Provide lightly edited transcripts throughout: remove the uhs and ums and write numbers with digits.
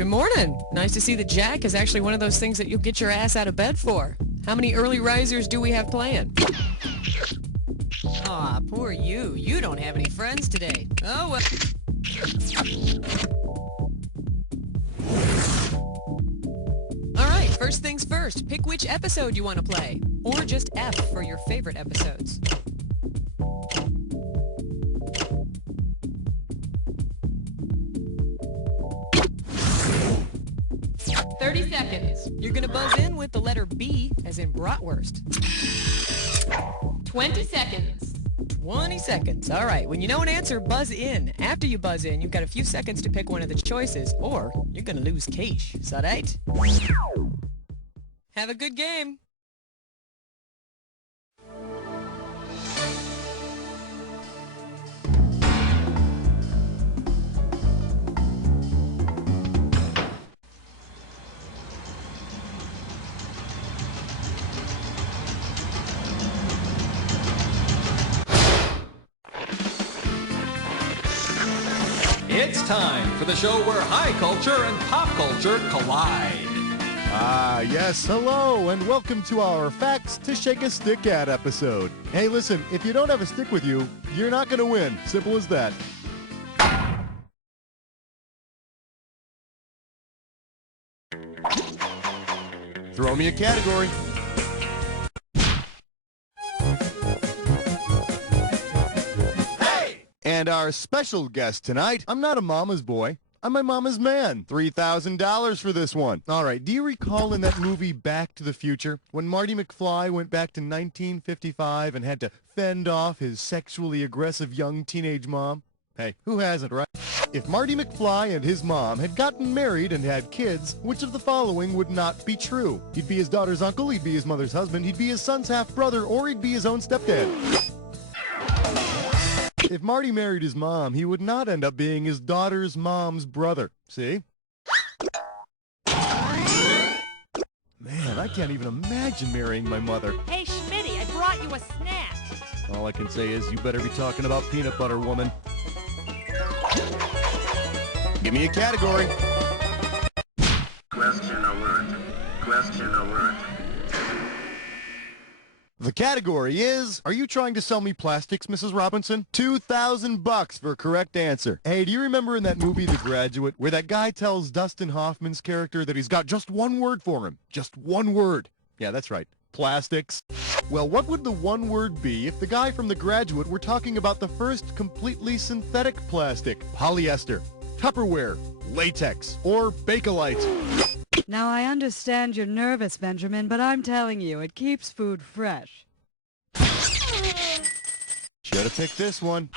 Good morning. Nice to see that Jack is actually one of those things that you'll get your ass out of bed for. How many early risers do we have playing? Aw, poor you. You don't have any friends today. Oh, well. Alright, first things first. Pick which episode you want to play. Or just F for your favorite episodes. Seconds. You're gonna buzz in with the letter B, as in bratwurst. 20 seconds. 20 seconds. All right. When you know an answer, buzz in. After you buzz in, you've got a few seconds to pick one of the choices, or you're gonna lose cash. Is that right? Have a good game. It's time for the show where high culture and pop culture collide. Ah, yes, hello, and welcome to our Facts to Shake a Stick At episode. Hey, listen, if you don't have a stick with you, you're not going to win. Simple as that. Throw me a category. And our special guest tonight, I'm not a mama's boy. I'm my mama's man. $3,000 for this one. All right, do you recall in that movie Back to the Future when Marty McFly went back to 1955 and had to fend off his sexually aggressive young teenage mom? Hey, who hasn't, right? If Marty McFly and his mom had gotten married and had kids, which of the following would not be true? He'd be his daughter's uncle, he'd be his mother's husband, he'd be his son's half-brother, or he'd be his own stepdad. If Marty married his mom, he would not end up being his daughter's mom's brother. See? Man, I can't even imagine marrying my mother. Hey, Schmitty, I brought you a snack. All I can say is you better be talking about peanut butter, woman. Give me a category. Question alert. Question alert. The category is, are you trying to sell me plastics, Mrs. Robinson? $2,000 for a correct answer. Hey, do you remember in that movie, The Graduate, where that guy tells Dustin Hoffman's character that he's got just one word for him? Just one word. Yeah, that's right. Plastics. Well, what would the one word be if the guy from The Graduate were talking about the first completely synthetic plastic? Polyester, Tupperware, latex, or Bakelite? Now, I understand you're nervous, Benjamin, but I'm telling you, it keeps food fresh. Should have picked this one.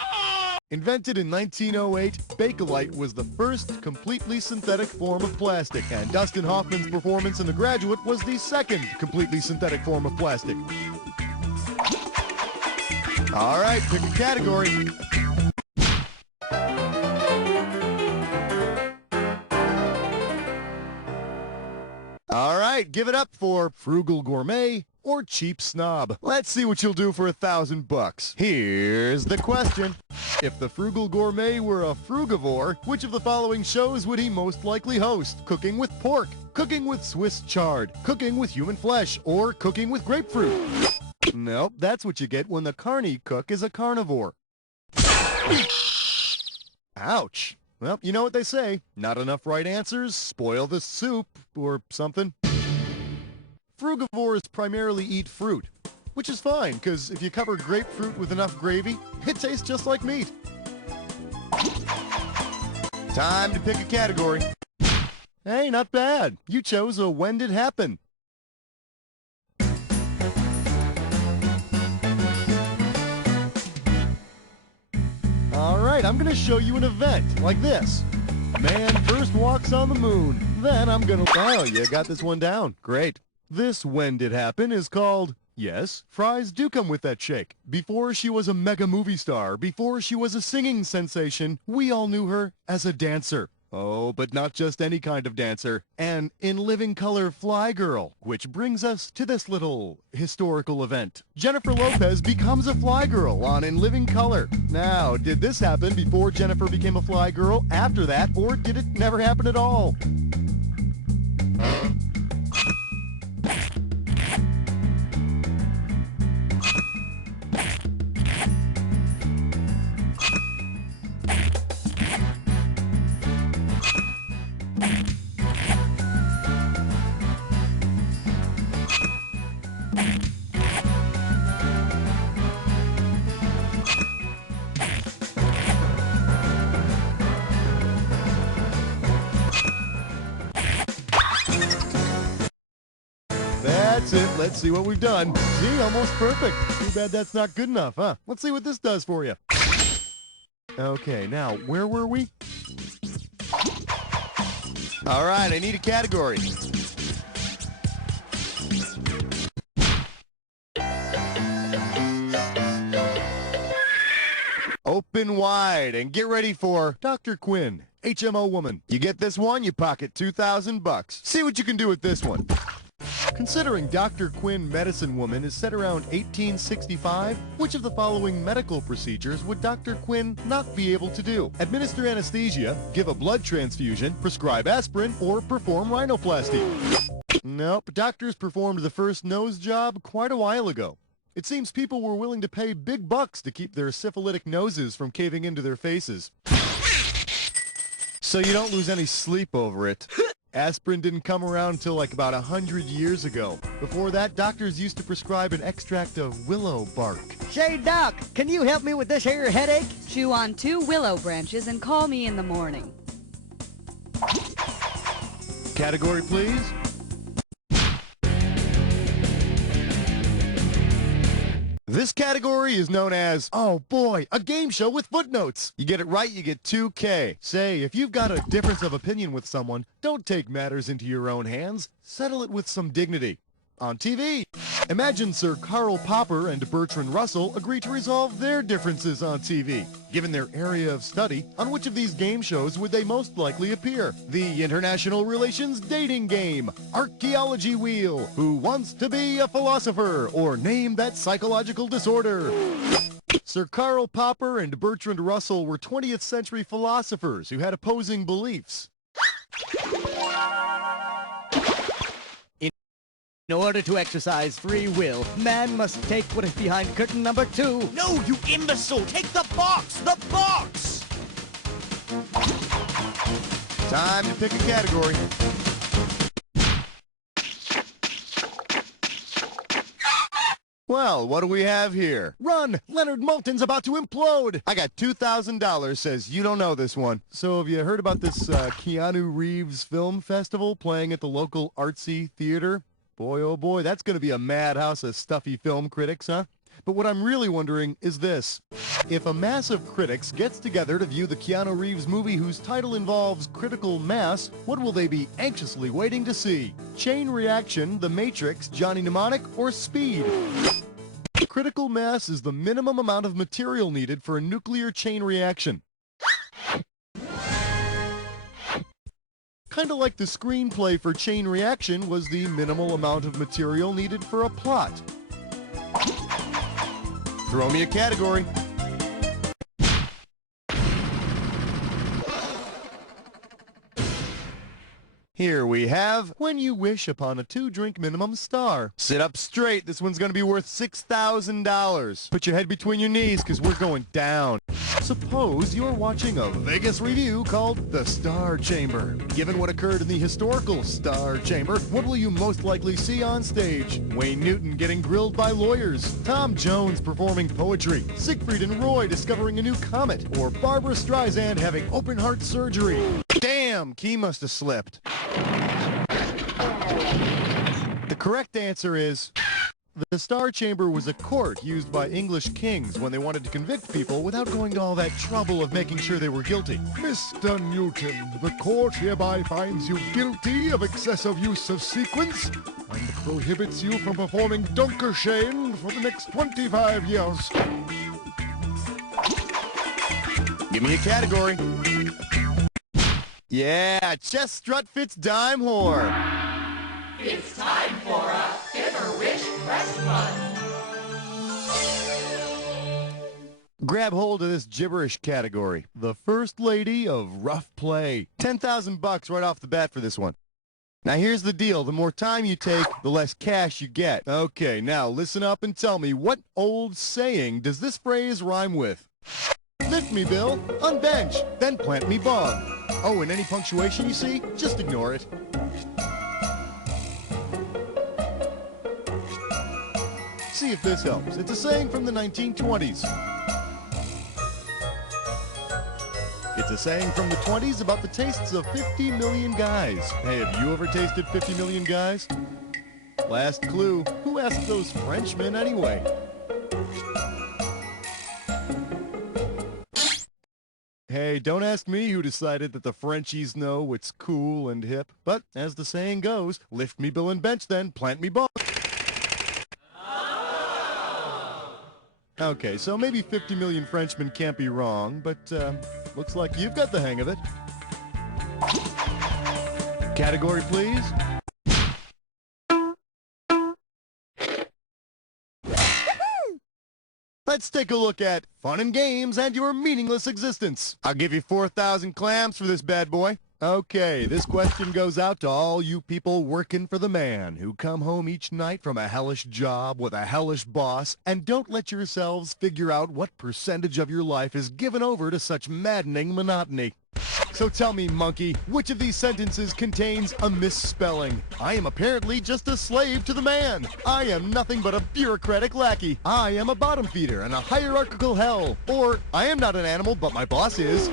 Invented in 1908, Bakelite was the first completely synthetic form of plastic, and Dustin Hoffman's performance in The Graduate was the second completely synthetic form of plastic. All right, pick a category. All right, give it up for Frugal Gourmet or Cheap Snob. Let's see what you'll do for $1,000. Here's the question. If the Frugal Gourmet were a frugivore, which of the following shows would he most likely host? Cooking with pork, cooking with Swiss chard, cooking with human flesh, or cooking with grapefruit? Nope, that's what you get when the carny cook is a carnivore. Ouch. Well, you know what they say. Not enough right answers spoil the soup, or something. Frugivores primarily eat fruit, which is fine, because if you cover grapefruit with enough gravy, it tastes just like meat. Time to pick a category. Hey, not bad. You chose a when did happen. All right, I'm going to show you an event like this. Man first walks on the moon. Then I'm going to... Oh, you got this one down. Great. This when did happen is called... Yes, fries do come with that shake. Before she was a mega movie star, before she was a singing sensation, we all knew her as a dancer. Oh, but not just any kind of dancer. An in living color fly girl, which brings us to this little historical event. Jennifer Lopez becomes a fly girl on In Living Color. Now, did this happen before Jennifer became a fly girl, after that, or did it never happen at all? That's it. Let's see what we've done. See, almost perfect. Too bad that's not good enough, huh? Let's see what this does for you. Okay, now, where were we? All right, I need a category. Open wide and get ready for Dr. Quinn, HMO woman. You get this one, you pocket $2,000. See what you can do with this one. Considering Dr. Quinn Medicine Woman is set around 1865, which of the following medical procedures would Dr. Quinn not be able to do? Administer anesthesia, give a blood transfusion, prescribe aspirin, or perform rhinoplasty? Nope, doctors performed the first nose job quite a while ago. It seems people were willing to pay big bucks to keep their syphilitic noses from caving into their faces. So you don't lose any sleep over it. Aspirin didn't come around until like about 100 years ago. Before that, doctors used to prescribe an extract of willow bark. Say, Doc, can you help me with this here headache? Chew on 2 willow branches and call me in the morning. Category, please. This category is known as, oh boy, a game show with footnotes. You get it right, you get 2K. Say, if you've got a difference of opinion with someone, don't take matters into your own hands. Settle it with some dignity. On TV, imagine Sir Karl Popper and Bertrand Russell agree to resolve their differences on TV. Given their area of study, on which of these game shows would they most likely appear? The International Relations Dating Game, Archaeology Wheel, Who Wants to Be a Philosopher, or Name That Psychological Disorder. Sir Karl Popper and Bertrand Russell were 20th century philosophers who had opposing beliefs. In order to exercise free will, man must take what is behind curtain number 2. No, you imbecile! Take the box! The box! Time to pick a category. Well, what do we have here? Run! Leonard Maltin's about to implode! I got $2,000, says you don't know this one. So have you heard about this Keanu Reeves Film Festival playing at the local artsy theater? Boy, oh boy, that's going to be a madhouse of stuffy film critics, huh? But what I'm really wondering is this. If a mass of critics gets together to view the Keanu Reeves movie whose title involves critical mass, what will they be anxiously waiting to see? Chain Reaction, The Matrix, Johnny Mnemonic, or Speed? Critical mass is the minimum amount of material needed for a nuclear chain reaction. Kind of like the screenplay for Chain Reaction was the minimal amount of material needed for a plot. Throw me a category. Here we have When You Wish Upon a 2-Drink Minimum Star. Sit up straight. This one's going to be worth $6,000. Put your head between your knees because we're going down. Suppose you're watching a Vegas review called The Star Chamber. Given what occurred in the historical Star Chamber, what will you most likely see on stage? Wayne Newton getting grilled by lawyers, Tom Jones performing poetry, Siegfried and Roy discovering a new comet, or Barbara Streisand having open heart surgery. Damn, key must have slipped. The correct answer is... The Star Chamber was a court used by English kings when they wanted to convict people without going to all that trouble of making sure they were guilty. Mr. Newton, the court hereby finds you guilty of excessive use of sequence and prohibits you from performing Dunkershane for the next 25 years. Give me a category. Yeah, chest strut fits dime whore. It's time for a Hit or Wish Press Run. Grab hold of this gibberish category. The First Lady of Rough Play. 10,000 bucks right off the bat for this one. Now here's the deal. The more time you take, the less cash you get. Okay, now listen up and tell me, what old saying does this phrase rhyme with? Lift me, Bill. Unbench. Then plant me bong. Oh, and any punctuation you see, just ignore it. See if this helps. It's a saying from the 1920s. It's a saying from the 20s about the tastes of 50 million guys. Hey, have you ever tasted 50 million guys? Last clue. Who asked those Frenchmen anyway? Hey, don't ask me who decided that the Frenchies know what's cool and hip. But, as the saying goes, lift me, Bill, and bench then, plant me bong. Okay, so maybe 50 million Frenchmen can't be wrong, but looks like you've got the hang of it. Category, please. Let's take a look at fun and games and your meaningless existence. I'll give you 4,000 clams for this bad boy. Okay, this question goes out to all you people working for the man who come home each night from a hellish job with a hellish boss and don't let yourselves figure out what percentage of your life is given over to such maddening monotony. So tell me, monkey, which of these sentences contains a misspelling? I am apparently just a slave to the man. I am nothing but a bureaucratic lackey. I am a bottom feeder and a hierarchical hell. Or, I am not an animal, but my boss is.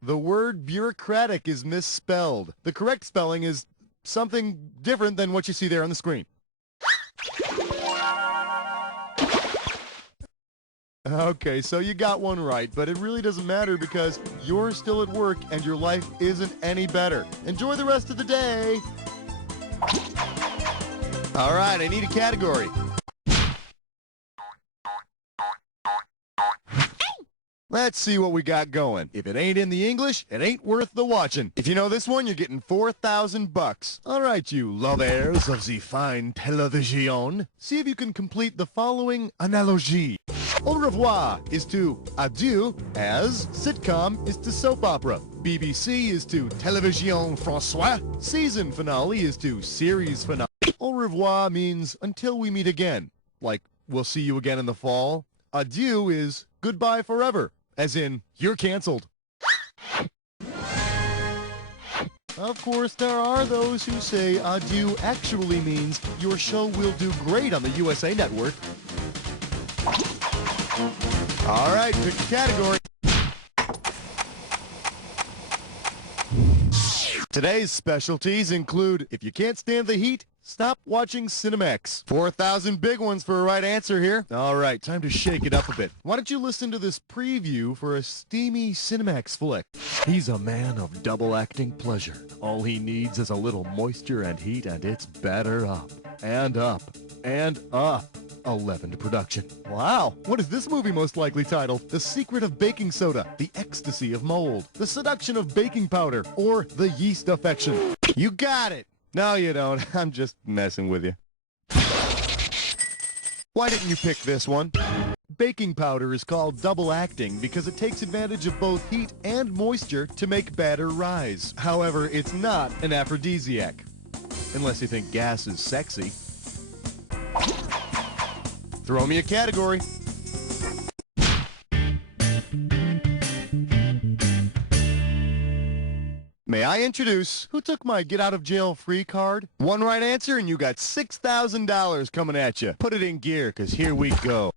The word bureaucratic is misspelled. The correct spelling is something different than what you see there on the screen. Okay, so you got one right, but it really doesn't matter because you're still at work and your life isn't any better. Enjoy the rest of the day. All right, I need a category. Let's see what we got going. If it ain't in the English, it ain't worth the watching. If you know this one, you're getting 4,000 bucks. All right, you lovers of the fine television. See if you can complete the following analogy. Au revoir is to adieu, as sitcom is to soap opera. BBC is to Télévision Française. Season finale is to series finale. Au revoir means until we meet again. Like, we'll see you again in the fall. Adieu is goodbye forever. As in, you're canceled. Of course, there are those who say adieu actually means your show will do great on the USA Network. All right, pick a category. Today's specialties include, if you can't stand the heat, stop watching Cinemax. 4,000 big ones for a right answer here. All right, time to shake it up a bit. Why don't you listen to this preview for a steamy Cinemax flick? He's a man of double-acting pleasure. All he needs is a little moisture and heat, and it's better up, and up, and up. 11th production. Wow, what is this movie most likely titled? The Secret of Baking Soda, The Ecstasy of Mold, The Seduction of Baking Powder, or The Yeast Affection? You got it! No, you don't. I'm just messing with you. Why didn't you pick this one? Baking powder is called double acting because it takes advantage of both heat and moisture to make batter rise. However, it's not an aphrodisiac. Unless you think gas is sexy. Throw me a category. May I introduce who took my get out of jail free card? One right answer and you got $6,000 coming at you. Put it in gear, because here we go.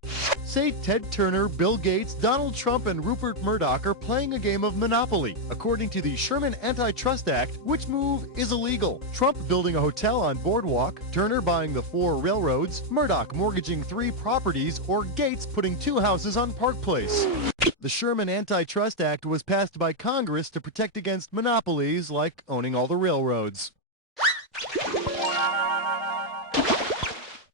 Say Ted Turner, Bill Gates, Donald Trump, and Rupert Murdoch are playing a game of Monopoly. According to the Sherman Antitrust Act, which move is illegal? Trump building a hotel on Boardwalk, Turner buying the 4 railroads, Murdoch mortgaging 3 properties, or Gates putting 2 houses on Park Place. The Sherman Antitrust Act was passed by Congress to protect against monopolies like owning all the railroads.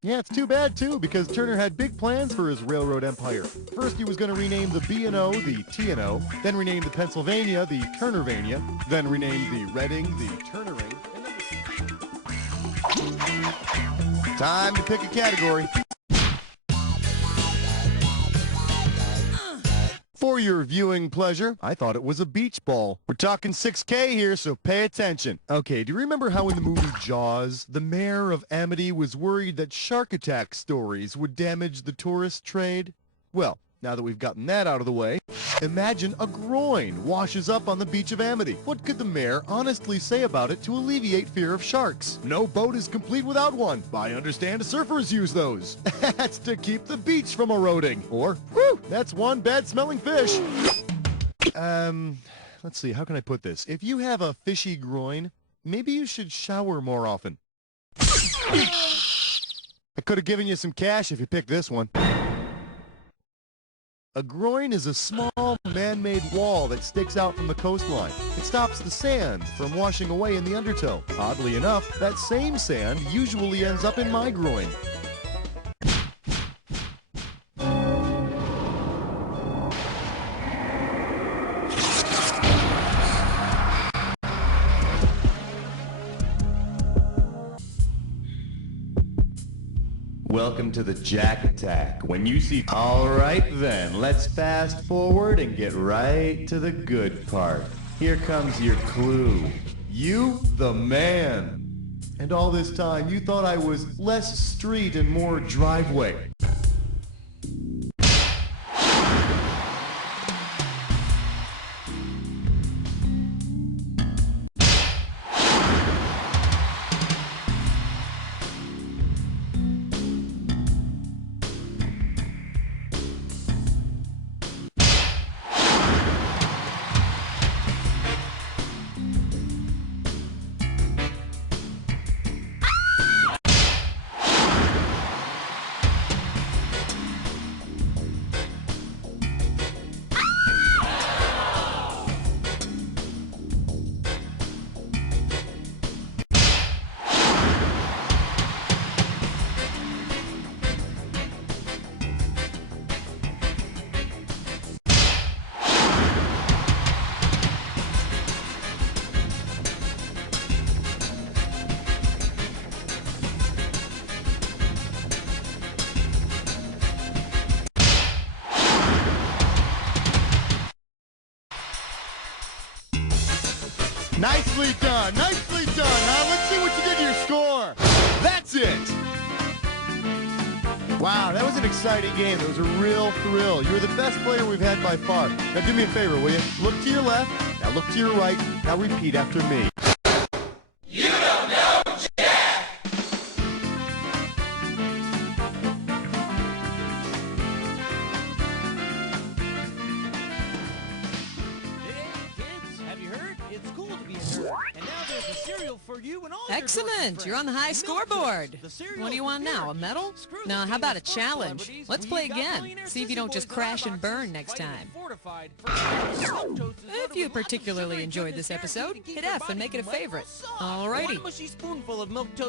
Yeah, it's too bad, too, because Turner had big plans for his railroad empire. First, he was going to rename the B&O the T&O, then rename the Pennsylvania the Turnervania, then rename the Reading the Turnering, and then Time to pick a category. For your viewing pleasure, I thought it was a beach ball. We're talking 6K here, so pay attention. Okay, do you remember how in the movie Jaws, the mayor of Amity was worried that shark attack stories would damage the tourist trade? Well, now that we've gotten that out of the way, imagine a groin washes up on the beach of Amity. What could the mayor honestly say about it to alleviate fear of sharks? No boat is complete without one. I understand surfers use those. That's to keep the beach from eroding. Or, whew, that's one bad-smelling fish. Let's see, how can I put this? If you have a fishy groin, maybe you should shower more often. I could have given you some cash if you picked this one. A groin is a small man-made wall that sticks out from the coastline. It stops the sand from washing away in the undertow. Oddly enough, that same sand usually ends up in my groin. Welcome to the Jack Attack. When you see... All right then, let's fast forward and get right to the good part. Here comes your clue. You, the man. And all this time, you thought I was less street and more driveway. Nicely done, nicely done. Now let's see what you did to your score. That's it. Wow, that was an exciting game. That was a real thrill. You were the best player we've had by far. Now do me a favor, will you? Look to your left, now look to your right, now repeat after me. You don't know Jack! Hey, kids, have you heard? It's cool to be a nerd. And now there's a cereal for you and all your dorky Excellent. You're on the high friends. scoreboard. The cereal What do you want now? A medal? Screw No, the how about a famous sports challenge? celebrities. Let's We've play got again. millionaire See if you sissy don't just boys crash and and burn next vitamin time. fortified for If you particularly enjoyed this episode, hit F and make it a favorite. Alrighty. One mushy spoonful of milk toast